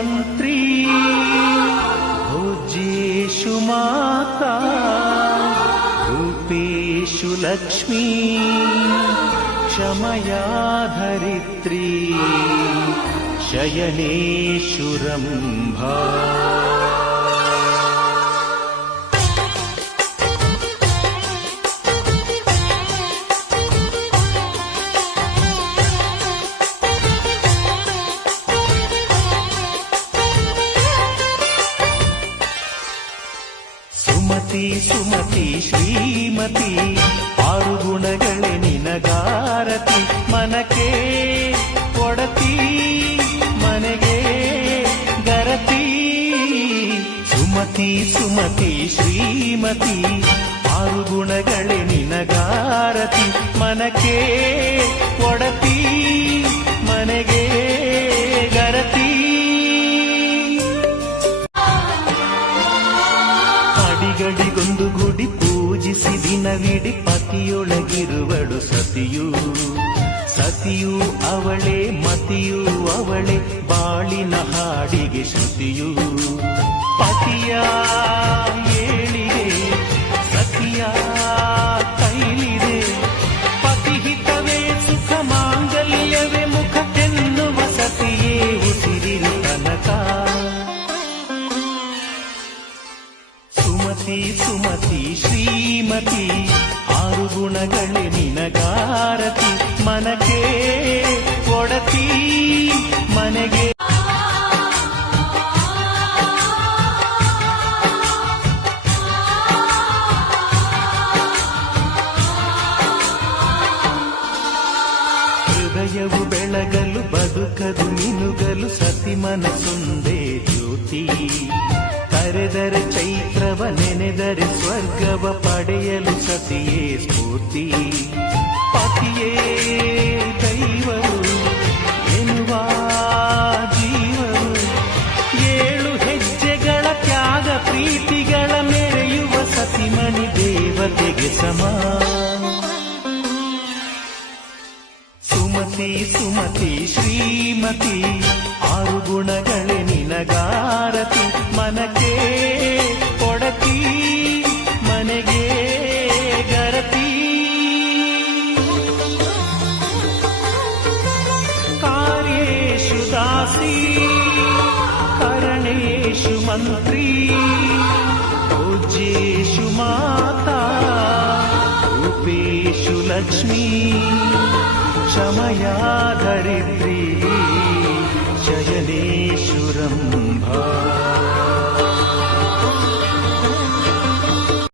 ಮಂತ್ರಿ ಭೋಜ್ಯೇಷು ಮಾತಾ ರೂಪೇಷು ಲಕ್ಷ್ಮೀ ಕ್ಷಮಯಾ ಧರಿತ್ರಿ ಶಯನೇಷು ರಂಭಾ. ಸುಮತಿ ಸುಮತಿ ಶ್ರೀಮತಿ ಆರು ಗುಣಗಳೇ ನಿನಗಾರತಿ ಮನಕ್ಕೆ ಕೊಡತಿ ಮನೆಗೆ ಗರತಿ. ಸುಮತಿ ಸುಮತಿ ಶ್ರೀಮತಿ ಆರು ಗುಣಗಳೇ ನಿನಗಾರತಿ ಮನಕ್ಕೆ ಕೊಡತಿ ಮನೆಗೆ ಗರತಿ. ಅಡಿಗಡಿಗೊಂದು ಗುಡಿ ಪೂಜಿಸಿ ದಿನವಿಡಿ ಪತಿಯೊಳಗಿರುವಳು ಸತಿಯು. ಸತಿಯು ಅವಳೇ ಮತಿಯು ಅವಳೇ ಬಾಳಿನ ಹಾಡಿಗೆ ಶ್ರುತಿಯು. ಪತಿಯ ಏಳಿಗೆ ಸತಿಯ ಕೈಲಿದೆ. ಪತಿಹಿತವೇ ಸುಖ ಮಾಂಗಲ್ಯವೇ ಮುಖಕ್ಕೆನ್ನುವ ಸತಿಯೇ ಉಸಿರಿನ ತನಕ. ಸುಮತಿ ಸುಮತಿ ಶ್ರೀಮತಿ ಆರು ಗುಣಗಳೇ ನಿನಗಾರತಿ ಮನಕ್ಕೆ ಕೊಡತಿ ಮನೆಗೆ. ಹೃದಯವು ಬೆಳಗಲು ಬದುಕದು ಮಿನುಗಲು ಸತಿ ಮನಸ್ಸೊಂದೇ ಜ್ಯೋತಿ. ಕರೆದರೆ ಚೈತ್ರವ ನೆನೆದರೆ ಸ್ವರ್ಗವ ಪಡೆಯಲು ಸತಿಯೇ ಸ್ಫೂರ್ತಿ. ಪತಿಯೇ ದೈವವು ಎನ್ನುವ ಜೀವವು. ಏಳು ಹೆಜ್ಜೆಗಳ ತ್ಯಾಗ ಪ್ರೀತಿಗಳ ಮೆರೆಯುವ ಸತಿಮಣಿ ದೇವತೆಗೆ ಸಮ. ಸುಮತಿ ಸುಮತಿ ಶ್ರೀಮತಿ ಆರು ಗುಣಗಳೇ ನಿನಗಾರತಿ ಮನಕ್ಕೆ ಕೊಡತಿ ಮನೆಗೆ ಗರತಿ. ಕಾರ್ಯೇಷು ದಾಸಿ ಕರಣೇಷು ಮಂತ್ರಿ ಭೋಜ್ಯೇಷು ಮಾತಾ ರೂಪೇಷು ಲಕ್ಷ್ಮೀ ಕ್ಷಮಯಾ ಧರಿತ್ರಿ